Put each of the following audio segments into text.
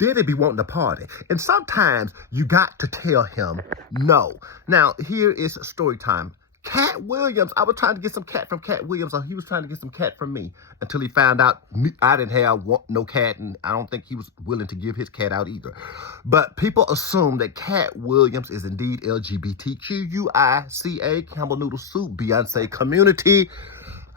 then they be wanting to party. And sometimes you got to tell him no. Now, here is story time. Cat Williams, I was trying to get some cat from Cat Williams, or he was trying to get some cat from me until he found out I didn't have no cat, and I don't think he was willing to give his cat out either. But people assume that Cat Williams is indeed LGBTQICA, Campbell Noodle Soup, Beyonce community,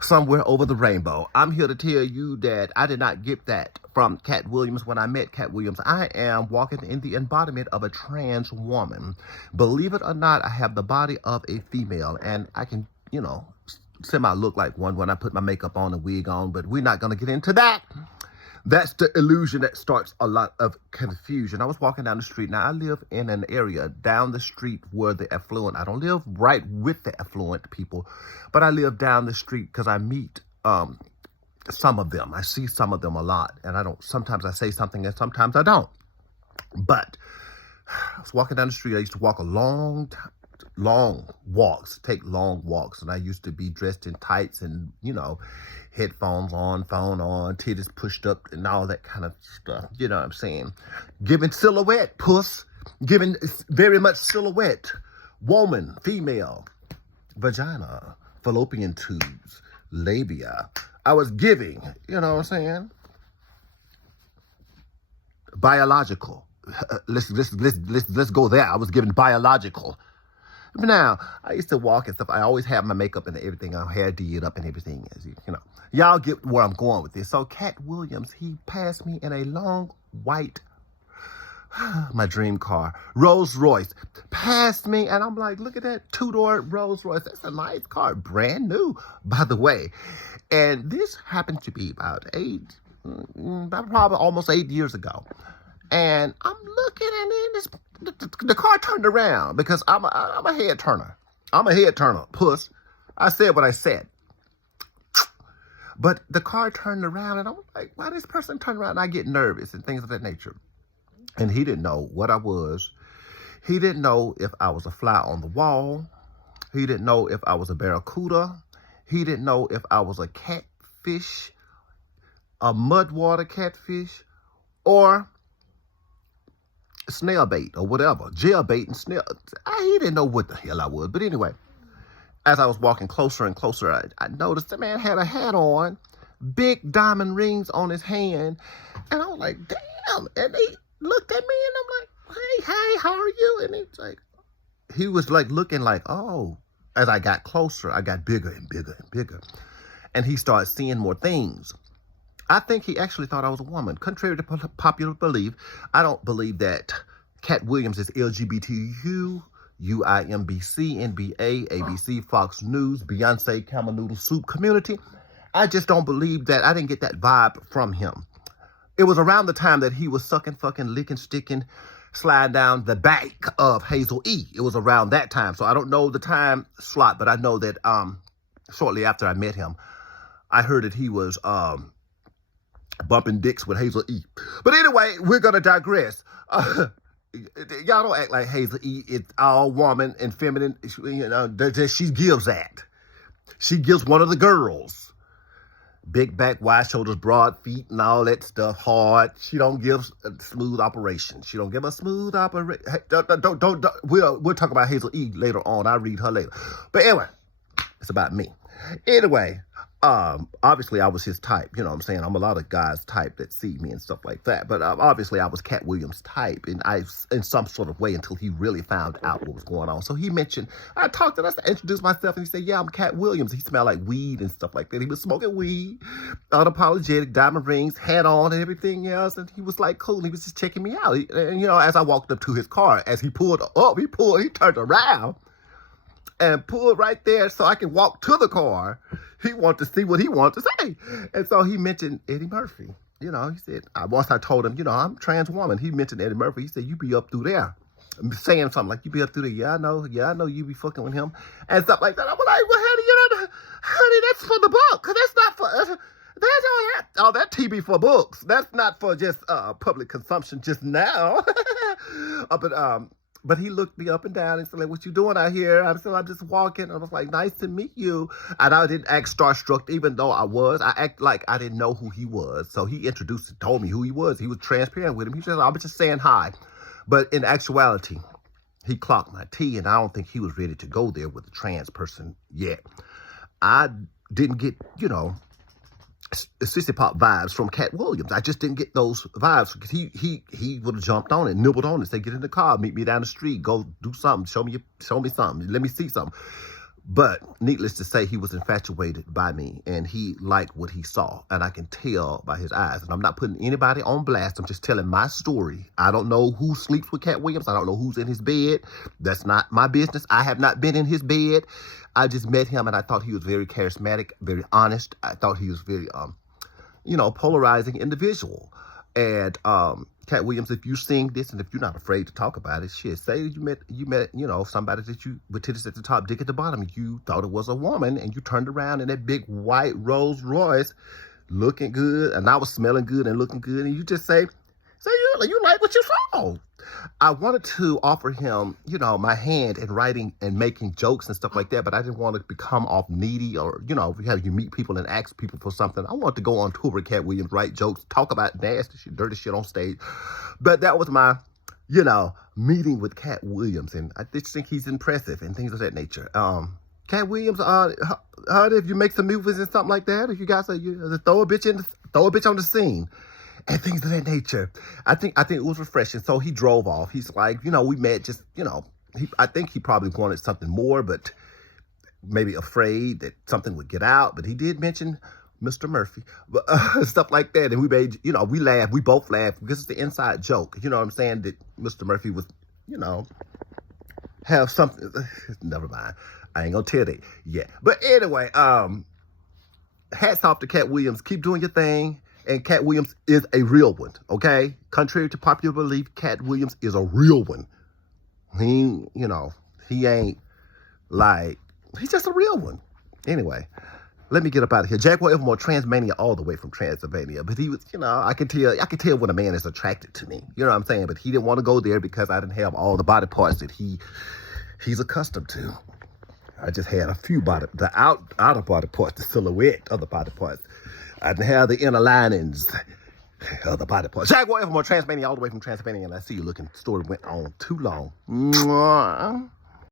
somewhere over the rainbow. I'm here to tell you that I did not get that from Cat Williams when I met Cat Williams. I am walking in the embodiment of a trans woman. Believe it or not, I have the body of a female, and I can, semi-look like one when I put my makeup on and wig on, but we're not going to get into that. That's the illusion that starts a lot of confusion. I was walking down the street. Now, I live in an area down the street where the affluent, I don't live right with the affluent people, but I live down the street because I meet some of them. I see some of them a lot, and sometimes I say something and sometimes I don't. But I was walking down the street. I used to walk long walks, take long walks, and I used to be dressed in tights and, headphones on, phone on, titties pushed up, and all that kind of stuff. You know what I'm saying? Giving silhouette, puss. Giving very much silhouette. Woman, female, vagina, fallopian tubes, labia. I was giving, you know what I'm saying? Biological. Let's go there. I was giving biological. Now, I used to walk and stuff. I always have my makeup and everything. Our hair did up and everything. Y'all get where I'm going with this. So Cat Williams, he passed me in a long white, my dream car, Rolls Royce. Passed me, and I'm like, look at that two-door Rolls Royce. That's a nice car. Brand new, by the way. And this happened to be about probably almost 8 years ago. And I'm looking, and then the car turned around because I'm a head turner. I'm a head turner, puss. I said what I said. But the car turned around, and I'm like, why this person turned around? And I get nervous and things of that nature. And he didn't know what I was. He didn't know if I was a fly on the wall. He didn't know if I was a barracuda. He didn't know if I was a catfish, a mudwater catfish, or snail bait or whatever, jail bait and snail. He didn't know what the hell I was. But anyway, as I was walking closer and closer, I noticed the man had a hat on, big diamond rings on his hand, and I was like, damn. And he looked at me, and I'm like, hey, how are you? And he was like looking like, oh. As I got closer, I got bigger and bigger and bigger, and he started seeing more things. I think he actually thought I was a woman. Contrary to popular belief, I don't believe that Cat Williams is LGBTQ, UIMBC, NBA, ABC, Fox News, Beyonce, Campbell Noodle Soup community. I just don't believe that. I didn't get that vibe from him. It was around the time that he was sucking, fucking, licking, sticking, slide down the back of Hazel E. It was around that time. So I don't know the time slot, but I know that shortly after I met him, I heard that he was bumping dicks with Hazel E. But anyway, we're going to digress. Y'all don't act like Hazel E. It's all woman and feminine. She gives that. She gives one of the girls. Big back, wide shoulders, broad feet, and all that stuff. Hard. She don't give a smooth operation. She don't give a smooth operation. Don't. We'll talk about Hazel E. later on. I'll read her later. But anyway, it's about me. Anyway, obviously I was his type. You know what I'm saying? I'm a lot of guys' type that see me and stuff like that. But obviously I was Cat Williams' type, and in some sort of way until he really found out what was going on. So he mentioned, I talked to him, I introduced myself, and he said, yeah, I'm Cat Williams. He smelled like weed and stuff like that. He was smoking weed, unapologetic, diamond rings, hat on, and everything else. And he was like, cool. He was just checking me out. And as I walked up to his car, as he pulled up, he turned around and pulled right there so I can walk to the car. He wanted to see what he wanted to say. And so he mentioned Eddie Murphy. He said, once I told him, I'm a trans woman. He mentioned Eddie Murphy. He said, you be up through there. Saying something like, you be up through there. Yeah, I know you be fucking with him. And stuff like that. I'm like, well, honey, that's for the book. That's not for, that's all that TV for books. That's not for just public consumption just now. But But he looked me up and down and said, like, what you doing out here? I said, I'm just walking. I was like, nice to meet you. And I didn't act starstruck, even though I was. I act like I didn't know who he was. So he told me who he was. He was transparent with him. He said, I was just saying hi. But in actuality, he clocked my tea, and I don't think he was ready to go there with a trans person yet. I didn't get, Sissy Pop vibes from Cat Williams. I just didn't get those vibes because he would have jumped on it, nibbled on it, say, get in the car, meet me down the street, go do something, show me something, let me see something. But needless to say, he was infatuated by me, and he liked what he saw, and I can tell by his eyes. And I'm not putting anybody on blast. I'm just telling my story. I don't know who sleeps with Cat Williams. I don't know who's in his bed. That's not my business. I have not been in his bed. I just met him, and I thought he was very charismatic, very honest. I thought he was very, polarizing individual. And Cat Williams, if you sing this and if you're not afraid to talk about it, shit, say you met, somebody that you, with titties at the top, dick at the bottom, you thought it was a woman, and you turned around in that big white Rolls Royce looking good, and I was smelling good and looking good, and you just say you like what you saw. I wanted to offer him, my hand in writing and making jokes and stuff like that, but I didn't want to become off needy or, you meet people and ask people for something. I wanted to go on tour with Cat Williams, write jokes, talk about nasty shit, dirty shit on stage. But that was my, meeting with Cat Williams, and I just think he's impressive and things of that nature. Cat Williams, if you make some movies and something like that, if you guys throw a bitch on the scene. And things of that nature. I think it was refreshing. So he drove off. He's like, we met just, I think he probably wanted something more, but maybe afraid that something would get out. But he did mention Mr. Murphy, but stuff like that. And we made, we laughed. We both laughed because it's the inside joke. You know what I'm saying? That Mr. Murphy was, have something. Never mind. I ain't gonna tell that yet. But anyway, hats off to Cat Williams. Keep doing your thing. And Cat Williams is a real one, okay? Contrary to popular belief, Cat Williams is a real one. He ain't like, he's just a real one. Anyway, let me get up out of here. Jaguar Evermore, Transmania all the way from Transylvania. But he was, I can tell when a man is attracted to me. You know what I'm saying? But he didn't want to go there because I didn't have all the body parts that he's accustomed to. I just had a few the outer body parts, the silhouette of the body parts. I didn't have the inner linings of the body parts. Jaguar Evermore, Transmania all the way from Transylvania. And I see you looking, the story went on too long. Mwah.